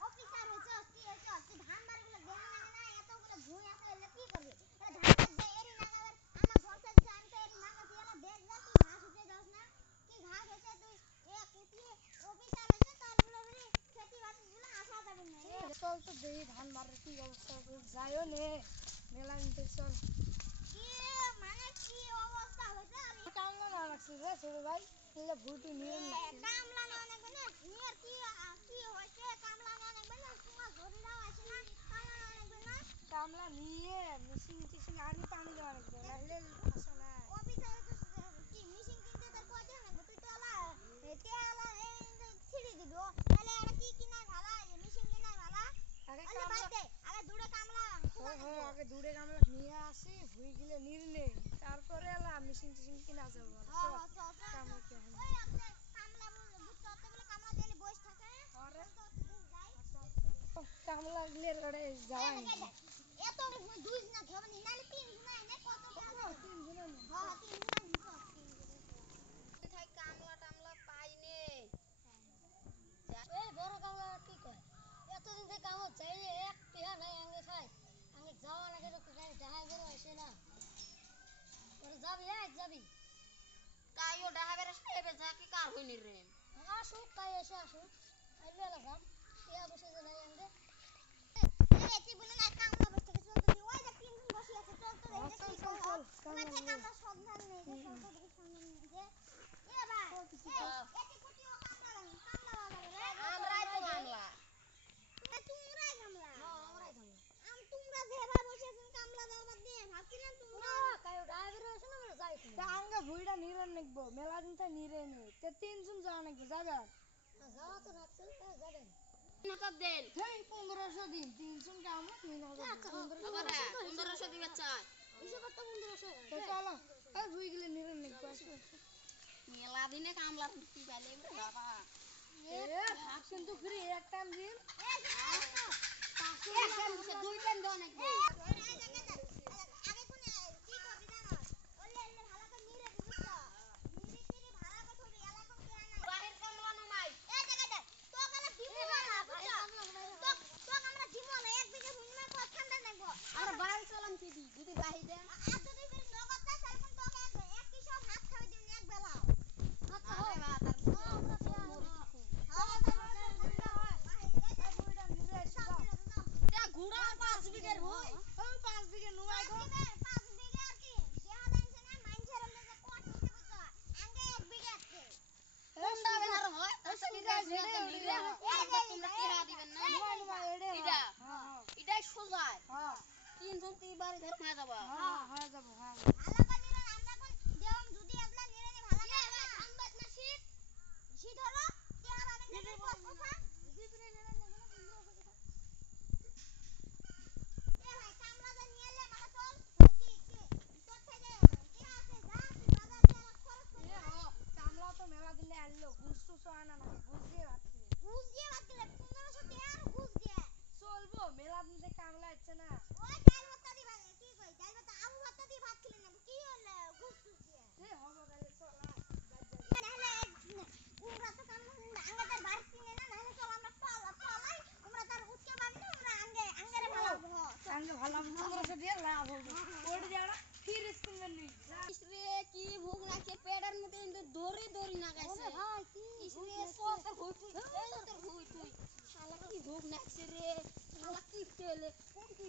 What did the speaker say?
officer হইছে কি হইছে তুই ধান বাড়িগুলো দেহ লাগে না এতগুলো ভুঁই আছে এলে কি করবি এটা ধান দে এরি লাগাবার আমার ঘরতে যে আমি তো এরি লাগাছি এলা দেখ যা তুই ঘাস উঠে যাস না কি ঘাস হইছে তুই এ কুটি অফিসার হইছে তোর গুলো বলি খেতি বাতি গুলো আসা যাবে না চল তো দেখি ধান মারার কি অবস্থা যাইও নে মেলা নিতে চল কি মানে কি অবস্থা হইছে আর কামলা না রাখছি রে ছোট ভাই তাহলে ভুটি নিয়ে কামলা না অনেক বলে নিয়ার কি কি হইছে কামলা না অনেক বলে তোমার ধরিরাও আছে না কামলা না অনেক বলে কামলা নিয়ে মেশিন টিশিন আনি পানি দেওয়া লাগবে নাহলে আসে না অফিসার তো কি মেশিন কিনতে তার কয়টা লাগবে তুই তো আলা তেলা ছিড়ি দিব তাহলে আর কি কিনা ভালা মেশিন কিনা ভালা আগে আলে বাদ দে আগে দূরে কামলা আগে দূরে কামলা নিয়ে আসি ভুই গিলে নির্নে তারপরে এলা মেশিন টিশিন কিনা যাবে কামলা কি হয় ওই আপনি কামলা বুঝতে হতে বলে কামলা দিলে বসে থাকে আরে তো যাই কামলা গিলে রে যাওয়া এত দুই না ধরনি নালে তিন গুণা এনে কত টাকা তিন জন হ্যাঁ তিন গুণা থাই কামলা টামলা পাইনে এই বড় কামলা কি কয় এতদিন থেকে কাম চাই এক টিহা নাই আঙ্গে খাই আঙ্গে যাওয়া লাগে তো গাড়ি ঢাহাই বের হইছে না ওরে যাবি যাবি কাইও ডাহাবেরে সাহেবে যা কি কার হইনি রে আসুক তাই এসে আসুক আইলে লাগাম টিহা বসে যে নাই আঙ্গে এই তুই বলে না কামলা বসে থেকে চল তুই ওই যে তিন গুণ বসে আছে চল তো এই যে কি কর তোমার যে কামলা সন্ধান নেই যে চল তো দেখি সন্ধান নেই যে এ বা এটি কুটিও কামলা কামলা রে আমরাই তো কামলা তোমরাই কামলা হ্যাঁ আমরাই খাবো তোমরা যেভাবে বসে আছেন কামলা দেওয়ার দিয়ে ভাবছিলাম তোমরা কায়ো ড্রাইভার আছে না আমরা যাই তা আঙ্গে ভুইড়া নিরে নেকবো মেলা দিন তাই নিরে নে তে তিনজন যাওয়া নেকবো যাবে যাওয়া তো রাখছে যাবেন নকব দেন হেই 1500 দিন তিনজন কাম 3000 আবার 1500 দিবে চাই হিসাব তো 1500 তো চলো এই ভুই গিলে নিরে নেকবো আসো মেলা দিনে কামলা কি পাইলে রে বাবা এ কিন্তু ফ্রি এক টাইম দিন এক টাইম দিছে দুই টাইম দাও নাকি আগে কোন কি করবি জানো ওলে ওলে ভালো করে নিরে দিবি তো নিরে তিরে ভালো করে থবি এলা কোন কে না বাহির কামলা নমাই এই জায়গা দে তো গলা দিমু না বুঝছো তো আমরা দিমু না এক বিঘা ভূমি মা কত ঠান্ডা লাগবো আর বাইরে চলাম কি দি যদি বাহির দেন আর যদি ফির নগদ তা তাহলে কোন তো এক কিসব ভাত খাবে দিন এক বেলা আচ্ছা আরে বা তার তা ঘুরা 5 বিঘের হই 5 বিঘা নুমাই গো কোনটা বেলার হয় তার বিঘা বিঘা লিলে তোমরা টিহা দিবেন না নুমাই এডে এটা হ্যাঁ এটাই সোজায় হ্যাঁ তিনজন তিনবার ধরে হয়ে যাবে হ্যাঁ হয়ে যাবো হ্যাঁ কামলা তো মেলা দিলে আনলো ঘুষ টুস আনা না ঘুষ দিয়ে ভাবছিলে চলবো মেলা দিন থেকে কামলা হচ্ছে না এ হবো তাহলে চল আঙ্গে ভালো 1500 দিয়ে লাভ হবে ওড় যাড়া ফির স্কুল में नहीं ইসরে কি ভুক লাগছে পেটের মধ্যে কিন্তু দড়ি দড়ি লাগাইছে ইসরে সব হই তুই এই তোর হই তুই শালা কি ভুক লাগছে রে শালা কি তেলে কোন কি